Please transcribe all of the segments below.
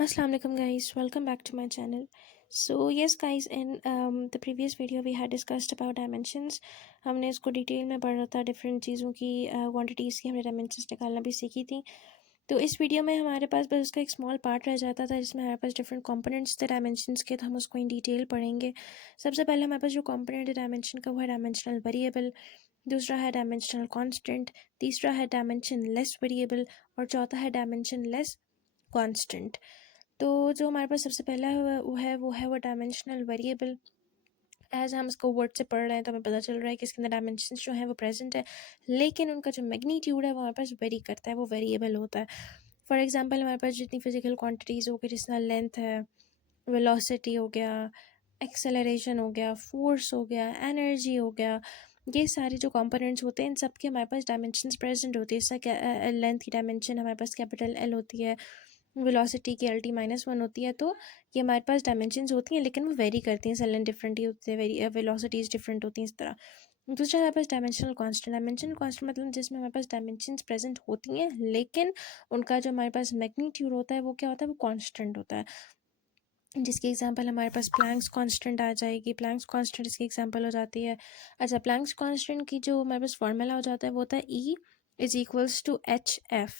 Assalamu alaikum guys, welcome back to my channel. So yes guys, in the previous video we had discussed about dimensions. हमने इसको detail में पढ़ा था, different चीज़ों की quantities की हमने डायमेंशंस निकालना भी सीखी थी। तो इस वीडियो में हमारे पास बस उसका एक स्मॉल पार्ट रह जाता था जिसमें हमारे पास डिफरेंट कंपोनेंट्स थे डायमेंशंस के, तो हम उसको इन डिटेल पढ़ेंगे। सबसे पहले हमारे पास जो कंपोनेंट है डायमेंशन का वो है डायमेंशनल वेरिएबल, दूसरा है डायमेंशनल कांस्टेंट, तीसरा है डायमेंशन लेस वेरिएबल और चौथा है डायमेंशन लेस कांस्टेंट। तो जो हमारे पास सबसे पहला है वो डायमेंशनल वेरिएबल। एज हम इसको वर्ड से पढ़ रहे हैं तो हमें पता चल रहा है कि इसके अंदर डायमेंशंस जो हैं वो प्रेजेंट है, लेकिन उनका जो मैग्नीट्यूड है वो हमारे पास वेरी करता है, वो वेरिएबल होता है। फॉर एग्जांपल हमारे पास जितनी फिजिकल क्वांटिटीज़ हो गई, जिस तरह लेंथ है, वेलोसिटी हो गया, एक्सेलरेशन हो गया, फोर्स हो गया, एनर्जी हो गया, ये सारे जो कंपोनेंट्स होते हैं इन सब के हमारे पास डायमेंशंस प्रेजेंट होती है। जैसा लेंथ की डायमेंशन हमारे पास कैपिटल एल होती है, वेलोसिटी की एल टी -1 होती है, तो ये हमारे पास डायमेंशंस होती हैं लेकिन वो वेरी करती हैं, सेलन डिफरेंट ही होते हैं, वेरी वेलोसिटीज़ डिफरेंट होती हैं इस तरह। दूसरा हमारे पास डायमेंशनल कांस्टेंट मतलब जिसमें हमारे पास डायमेंशंस प्रेजेंट होती हैं लेकिन उनका जो हमारे पास मैग्नीट्यूड होता है वो क्या होता है, वो कांस्टेंट होता है। जिसकी एग्जांपल हमारे पास प्लैंक्स कांस्टेंट आ जाएगी, प्लैंक्स कांस्टेंट इसकी एग्जांपल हो जाती है। अच्छा, प्लैंक्स कांस्टेंट की जो हमारे पास फार्मूला हो जाता है वो होता है E is equals to H F,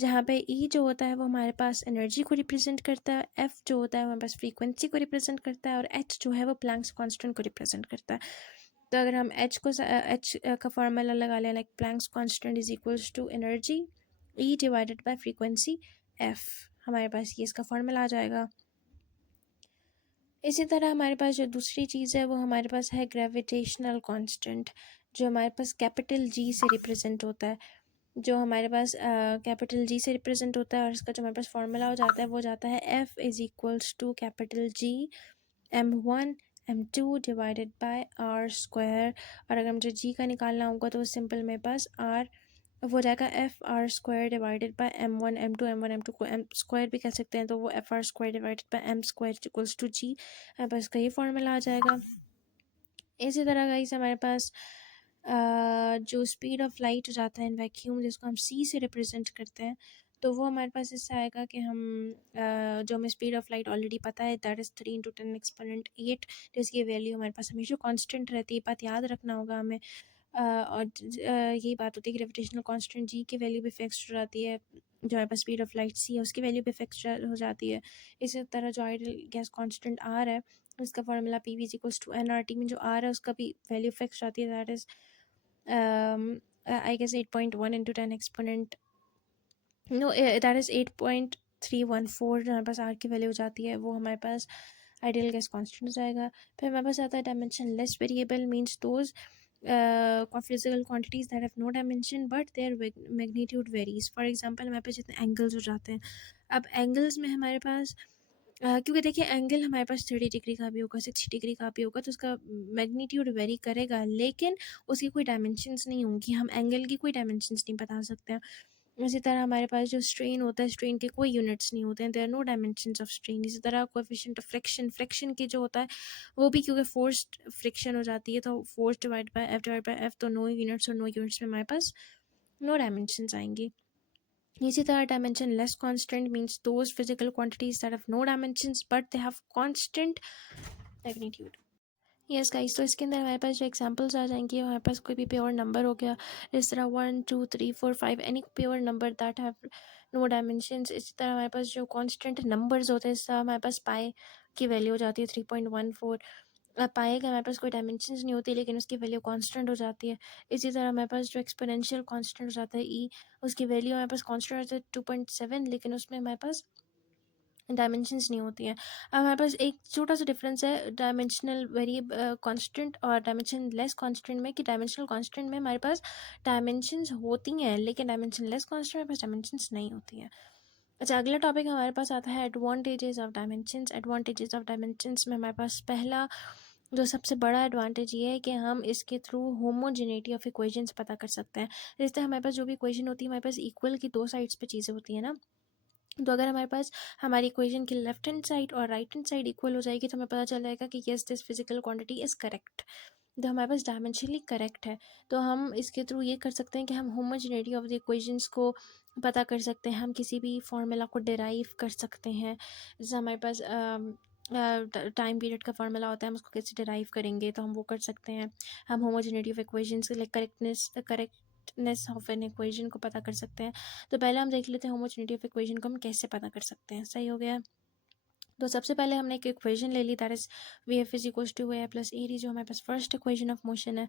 जहाँ पे ई जो होता है वो हमारे पास एनर्जी को रिप्रेजेंट करता है, एफ जो होता है वो हमारे पास फ्रीक्वेंसी को रिप्रेजेंट करता है और एच जो है वो प्लैंक्स कांस्टेंट को रिप्रेजेंट करता है। तो अगर हम एच का फार्मूला लगा लें, like Planck's constant is equals to energy E divided by frequency F, हमारे पास ये इसका फार्मूला आ जाएगा। इसी तरह हमारे पास जो दूसरी चीज़ है वो हमारे पास है ग्रेविटेशनल कांस्टेंट, जो हमारे पास कैपिटल जी से रिप्रेजेंट होता है। जो हमारे पास कैपिटल जी से रिप्रेजेंट होता है और इसका जो हमारे पास फार्मूला हो जाता है वो जाता है F is equals to capital G m1 m2 divided by R square. और अगर मुझे जी का निकालना होगा तो सिंपल मेरे पास आर वो हो जाएगा F R square divided by M one M two को एम स्क्वायर भी कह सकते हैं, तो वो F R square divided by M square equals to G, बस का ये फॉर्मूला आ जाएगा। इसी तरह गाइस हमारे पास जो स्पीड ऑफ लाइट हो जाता है इन वैक्यूम, जिसको हम सी से रिप्रेजेंट करते हैं, तो वो हमारे पास इससे आएगा कि हम जो हमें स्पीड ऑफ लाइट ऑलरेडी पता है, दैट इज़ 3 × 10⁸, जिसकी वैल्यू हमारे पास हमेशा कांस्टेंट रहती है। बात याद रखना होगा हमें। और यही बात होती है ग्रेविटेशनल कांस्टेंट जी की वैल्यू भी फिक्स्ड हो जाती है, जो हमारे पास स्पीड ऑफ लाइट सी है उसकी वैल्यू भी फिक्स्ड हो जाती है। इसी तरह जो आइडियल गैस कांस्टेंट आर है उसका formula P V equals to N R T में जो आर है उसका भी वैल्यू फिक्स आती है, that is I guess 8.1 × 10⁻, no that is 8.314, जो हमारे पास आर की वैल्यू हो जाती है वो हमारे पास आइडियल गैस कांस्टेंट हो जाएगा। फिर हमारे पास आता है dimension less variable, means those physical quantities that have no dimension but their magnitude varies. For example हमारे पास जितने एंगल्स हो जाते हैं, अब एंगल्स में हमारे पास क्योंकि देखिए एंगल हमारे पास 30 डिग्री का भी होगा, 60 डिग्री का भी होगा, तो उसका मैग्नीट्यूड वेरी करेगा लेकिन उसकी कोई डायमेंशंस नहीं होंगी, हम एंगल की कोई डायमेंशंस नहीं बता सकते हैं। इसी तरह हमारे पास जो स्ट्रेन होता है, स्ट्रेन के कोई यूनिट्स नहीं होते हैं, there are no dimensions of strain. इसी तरह कोएफिशिएंट ऑफ फ्रिक्शन की जो होता है वो भी क्योंकि फोर्स्ड फ्रिक्शन हो जाती है, तो फोर्स डिवाइड बाय एफ, तो नो यूनिट्स और नो यूनिट्स में हमारे पास नो डायमेंशंस आएंगी। इसी तरह dimensionless constant means those physical quantities that have no dimensions but they have constant magnitude. Yes guys, तो इसके अंदर हमारे पास जो एग्जांपल्स आ जाएंगे, हमारे पास कोई भी प्योर नंबर हो गया, इस तरह 1 2 3 4 5, any pure number that have no dimensions. इसी तरह हमारे पास जो कांस्टेंट नंबर्स होते हैं, इस तरह हमारे पास पाई की वैल्यू हो जाती है 3.14। पाई के हमारे पास कोई डायमेंशंस नहीं होती लेकिन उसकी वैल्यू कांस्टेंट हो जाती है। इसी तरह हमारे पास जो एक्सपोनेंशियल कांस्टेंट हो जाता है ई, उसकी वैल्यू हमारे पास कांस्टेंट होता है 2.7, लेकिन उसमें हमारे पास डायमेंशंस नहीं होती हैं। अब हमारे पास एक छोटा सा डिफरेंस है डायमेंशनल वेरी कांस्टेंट और डायमेंशन लेस कांस्टेंट में, कि डायमेंशनल कांस्टेंट में हमारे पास डायमेंशंस होती हैं लेकिन डायमेंशन लेस कांस्टेंट में हमारे पास डायमेंशंस नहीं होती हैं। अच्छा, अगला टॉपिक हमारे पास आता है advantages of dimensions. Advantages of dimensions में हमारे पास पहला जो सबसे बड़ा एडवांटेज ये है कि हम इसके थ्रू होमोजेनिटी ऑफ इक्वेशंस पता कर सकते हैं। जैसे हमारे पास जो भी इक्वेशन होती है, हमारे पास इक्वल की दो साइड्स पे चीज़ें होती हैं ना, तो अगर हमारे पास हमारी इक्वेशन की लेफ्ट हैंड साइड और राइट हैंड साइड इक्वल हो जाएगी तो हमें पता चल जाएगा कि yes this physical quantity is correct. तो हमारे पास डायमेंशनली करेक्ट है। तो हम इसके थ्रू ये कर सकते हैं कि हम होमोजेनिटी ऑफ द इक्वेशंस को पता कर सकते हैं, हम किसी भी फार्मूला को डिराइव कर सकते हैं। जैसे हमारे पास टाइम पीरियड का फार्मूला होता है, हम उसको कैसे डिराइव करेंगे, तो हम वो कर सकते हैं। हम homogeneity of equations like correctness of an equation को पता कर सकते हैं। तो पहले हम देख लेते हैं होमोजेनिटी ऑफ इक्वेशन को हम कैसे पता कर सकते हैं। सही हो गया। तो सबसे पहले हमने एक इक्वेशन ले ली, that is V F is equals to A plus A D, जो हमारे पास फर्स्ट इक्वेशन ऑफ मोशन है।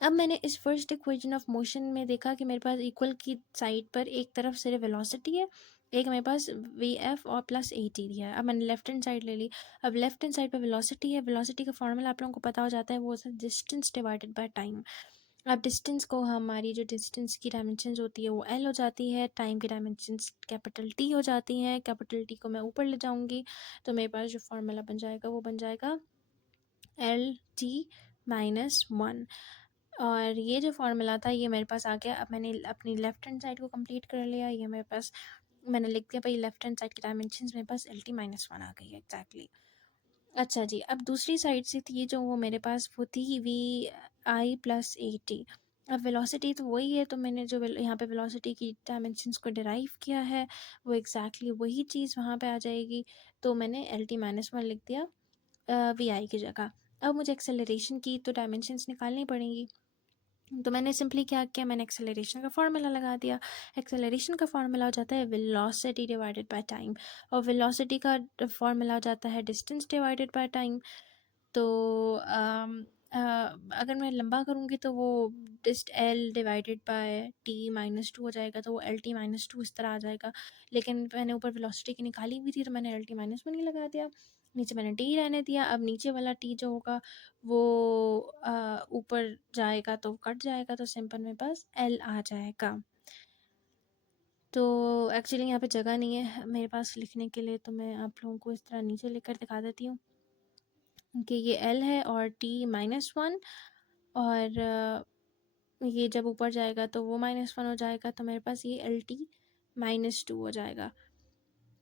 अब मैंने इस फर्स्ट इक्वेशन ऑफ मोशन में देखा कि मेरे पास इक्वल की साइड पर एक तरफ सिर्फ वेलोसिटी है, एक मेरे पास वी एफ और प्लस ए टी दिया है। अब मैंने लेफ्ट हैंड साइड ले ली। अब लेफ्ट हैंड साइड पर वेलोसिटी है, वेलोसिटी का फॉर्मूला आप लोगों को पता हो जाता है, वो होता है डिस्टेंस डिवाइडेड बाय टाइम। अब डिस्टेंस को हमारी जो डिस्टेंस की डायमेंशंस होती है वो एल हो जाती है, टाइम की डायमेंशंस कैपिटल टी हो जाती हैं। कैपिटल टी को मैं ऊपर ले जाऊंगी तो मेरे पास जो फार्मूला बन जाएगा वो बन जाएगा एल टी माइनस वन। और ये जो फार्मूला था ये मेरे पास आ गया। अब मैंने अपनी लेफ्ट हैंड साइड को कंप्लीट कर लिया। ये मेरे पास मैंने लिख दिया भाई, लेफ्ट हैंड साइड की डायमेंशंस मेरे पास एल टी माइनस वन आ गई है एग्जैक्टली। अच्छा जी, अब दूसरी साइड से थी जो वो मेरे पास वो थी V I plus A T. अब वेलोसिटी तो वही है, तो मैंने जो यहाँ पे वेलोसिटी की डायमेंशंस को डिराइव किया है वो एग्जैक्टली वही चीज़ वहाँ पे आ जाएगी। तो मैंने एल टी माइनस वन लिख दिया वी आई की जगह। अब मुझे एक्सेलरेशन की तो डायमेंशंस निकालनी पड़ेंगी, तो मैंने सिंपली क्या किया, मैंने एक्सेलरेशन का फार्मूला लगा दिया। एक्सेलरेशन का फार्मूला हो जाता है वेलोसिटी डिवाइडेड बाय टाइम, और वेलोसिटी का फार्मूला हो जाता है डिस्टेंस डिवाइडेड बाय टाइम। तो अगर मैं लंबा करूँगी तो वो डिस्ट L divided by T minus two हो जाएगा, तो वो एल टी माइनस टू इस तरह आ जाएगा। लेकिन मैंने ऊपर वेलोसिटी की निकाली हुई थी तो मैंने एल टी माइनस वन ही लगा दिया, नीचे मैंने टी रहने दिया। अब नीचे वाला टी जो होगा वो ऊपर जाएगा तो कट जाएगा, तो सिंपल मेरे पास एल आ जाएगा। तो एक्चुअली यहाँ पे जगह नहीं है मेरे पास लिखने के लिए, तो मैं आप लोगों को इस तरह नीचे लिखकर दिखा देती हूँ कि ये एल है और टी माइनस वन, और ये जब ऊपर जाएगा तो वो माइनस वन हो जाएगा, तो मेरे पास ये एल टी माइनस टू हो जाएगा।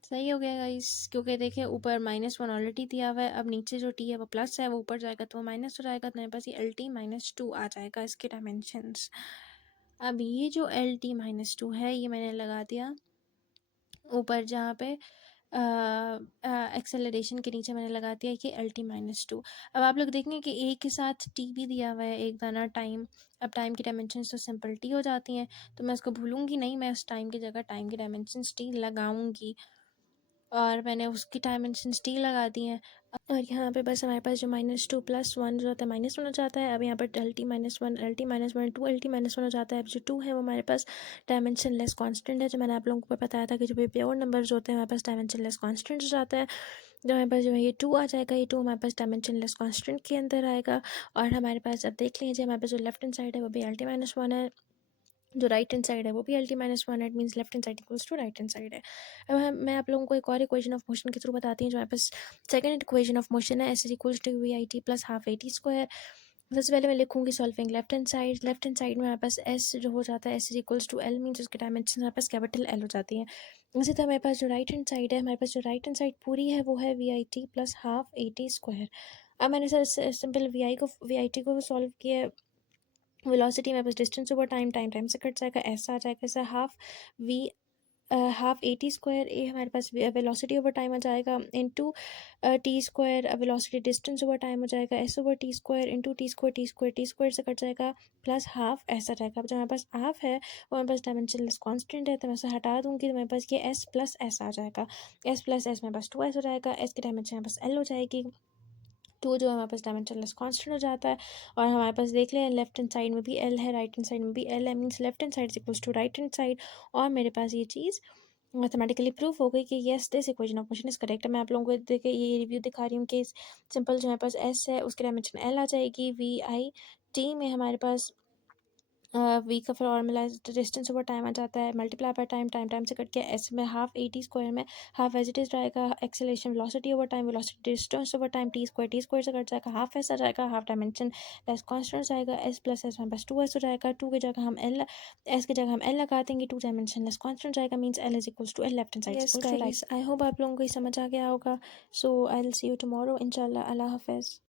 सही हो गया गाइस, क्योंकि देखिए ऊपर माइनस वन ऑलरेडी दिया हुआ है, अब नीचे जो टी है वो प्लस है, वो ऊपर जाएगा तो वो माइनस हो जाएगा, तो मेरे पास ये एल टी माइनस टू आ जाएगा इसके डायमेंशंस। अब ये जो एल टी माइनस टू है ये मैंने लगा दिया ऊपर, जहाँ पे एक्सेलरेशन के नीचे मैंने लगा दिया कि एल टी माइनस टू। अब आप लोग देखेंगे कि एक के साथ टी भी दिया हुआ है, एक दाना टाइम। अब टाइम की डायमेंशंस तो सिंपल टी हो जाती हैं, तो मैं उसको भूलूंगी नहीं, मैं उस टाइम की जगह टाइम की डायमेंशंस टी लगाऊंगी, और मैंने उसकी डायमेंशंस टी लगा दी हैं। और यहाँ पे बस हमारे पास जो माइनस टू प्लस वन जो होता है माइनस वन हो जाता है। अब यहाँ पर L T minus one, L T minus one, two L T minus one हो जाता है। अब जो टू है वो हमारे पास डायमेंशन लेस कॉन्स्टेंट है, जो मैंने आप लोगों को बताया था कि जो भी प्योर नंबर्स होते हैं हमारे पास डायमेंशन लेस कॉन्स्टेंट हो जाता है। जो हमारे पास जो है ये टू आ जाएगा, ये टू हमारे पास डायमेंशन लेस कॉन्स्टेंट के अंदर आएगा। और हमारे पास अब देख लीजिए हमारे पास जो लेफ्ट हैंड साइड है वो भी एल टी माइनस वन है, जो राइट हैंड साइड है वो भी L T minus one, it means left hand side equals to right hand side है। अब मैं आप लोगों को एक और इक्वेशन ऑफ मोशन के थ्रू बताती हूँ, जो हमारे पास सेकंड इक्वेशन ऑफ मोशन है, S is equals to V I T plus half A T square. सबसे पहले मैं लिखूंगी solving left hand side. Left hand side में हमारे पास एस जो हो जाता है, S is equals to L, means उसके डायमेंशन हमारे पास कैपिटल एल हो जाती है। इसी तरह हमारे पास जो राइट हैंड साइड है, हमारे पास जो राइट हैंड साइड पूरी है वो है V I T plus half A T square. अब मैंने sir simple V I T को सॉल्व किया। वेलोसिटी में बस distance over time, time time से कट जाएगा, ऐसा आ जाएगा। ऐसा half V half A T square, ए हमारे पास वेलोसिटी ओवर टाइम आ जाएगा, into T square velocity distance over time हो जाएगा, S over T square into T square, T square से कट जाएगा, प्लस हाफ ऐसा रहेगा। अब जो हमारे पास हाफ है वो हमारे पास डायमेंशन लेस कॉन्स्टेंट है, तो मैं इसे हटा दूंगी, तो मेरे पास ये एस प्लस एस आ जाएगा। एस प्लस एस मेरे पास टू एस हो जाएगा, एस की डायमेंशन मेरे पास एल हो जाएगी, टू जो हमारे पास डायमेंशन लेस कॉन्स्टेंट हो जाता है। और हमारे पास देख लें लेफ्ट हैंड साइड में भी एल है, राइट हैंड साइड में भी एल है, means left hand side equals to right hand side. और मेरे पास ये चीज़ मैथमेटिकली प्रूफ हो गई कि yes this equation of motion is correct. मैं आप लोगों को देखिए ये रिव्यू दिखा रही हूँ कि सिंपल जो हमारे पास एस है उसकी डायमेंशन एल आ जाएगी, वी आई टी में हमारे पास वी का फॉर्मूला डिस्टेंस ओवर टाइम आ जाता है, multiply by time, time time से कट के एस में हाफ ए टी स्क्वायर में हाफ एज इट इज रहेगा, acceleration velocity over time, velocity distance over time, T square से कट जाएगा, हाफ एस आ जाएगा, हाफ डायमेंशन लेस कॉन्स्टेंट जाएगा, S plus S में बस टू एस हो जाएगा, टू की जगह हम एल, एस की जगह हम एल लगा देंगे, टू डायमेंशन लेस कॉन्स्टेंट जाएगा, means L is equals to L, left hand side equals to right. I hope आप लोगों को ये समझ आ गया होगा। So I will see you tomorrow इंशाल्लाह। अल्लाह हाफिज़।